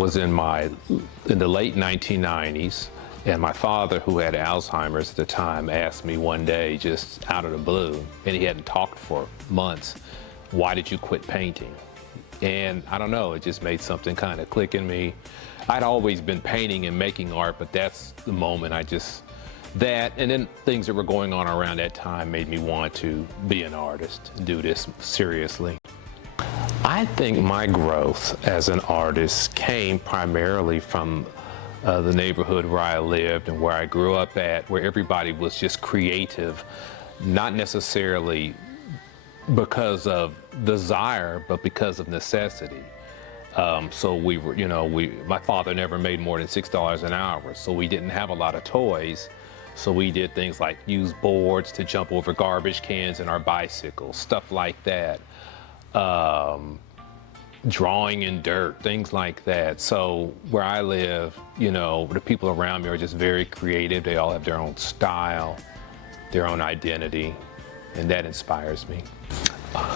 Was in the late 1990s, and my father, who had Alzheimer's at the time, asked me one day, just out of the blue, and he hadn't talked for months, "Why did you quit painting?" And I don't know, it just made something kind of click in me. I'd always been painting and making art, but that's the moment that, and then things that were going on around that time made me want to be an artist and do this seriously. I think my growth as an artist came primarily from the neighborhood where I lived and where I grew up at, where everybody was just creative, not necessarily because of desire, but because of necessity. So we were, my father never made more than $6 an hour, so we didn't have a lot of toys. So we did things like use boards to jump over garbage cans in our bicycles, stuff like that. Drawing in dirt, things like that. So where I live, the people around me are just very creative. They all have their own style, their own identity, and that inspires me.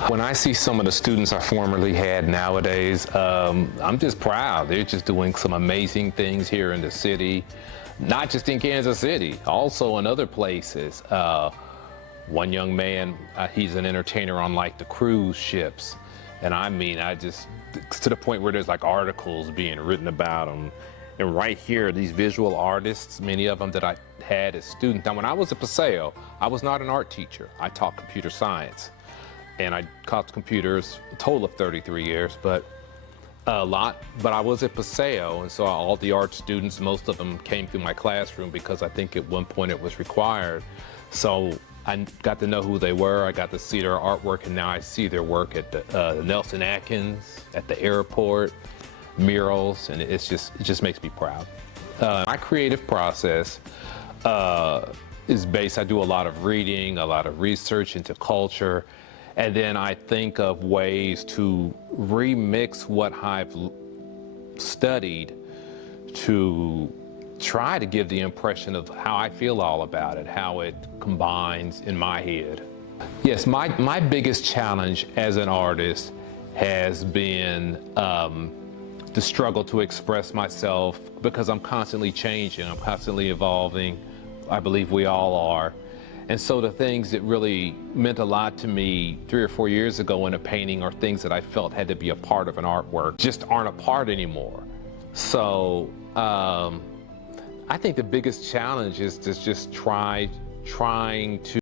When I see some of the students I formerly had nowadays, I'm just proud. They're just doing some amazing things here in the city, not just in Kansas City, also in other places. One young man, he's an entertainer on like the cruise ships. And to the point where there's like articles being written about them. And right here, these visual artists, many of them that I had as students. Now, when I was at Paseo, I was not an art teacher. I taught computer science. And I taught computers a total of 33 years, but I was at Paseo, and so all the art students, most of them came through my classroom because I think at one point it was required. So I got to know who they were, I got to see their artwork, and now I see their work at the Nelson Atkins, at the airport, murals, and it just makes me proud. My creative process is based, I do a lot of reading, a lot of research into culture, and then I think of ways to remix what I've studied to try to give the impression of how I feel all about it, how it combines in my head. Yes, my biggest challenge as an artist has been the struggle to express myself, because I'm constantly changing, I'm constantly evolving. I believe we all are. And so the things that really meant a lot to me 3 or 4 years ago in a painting are things that I felt had to be a part of an artwork, just aren't a part anymore. So I think the biggest challenge is to just trying to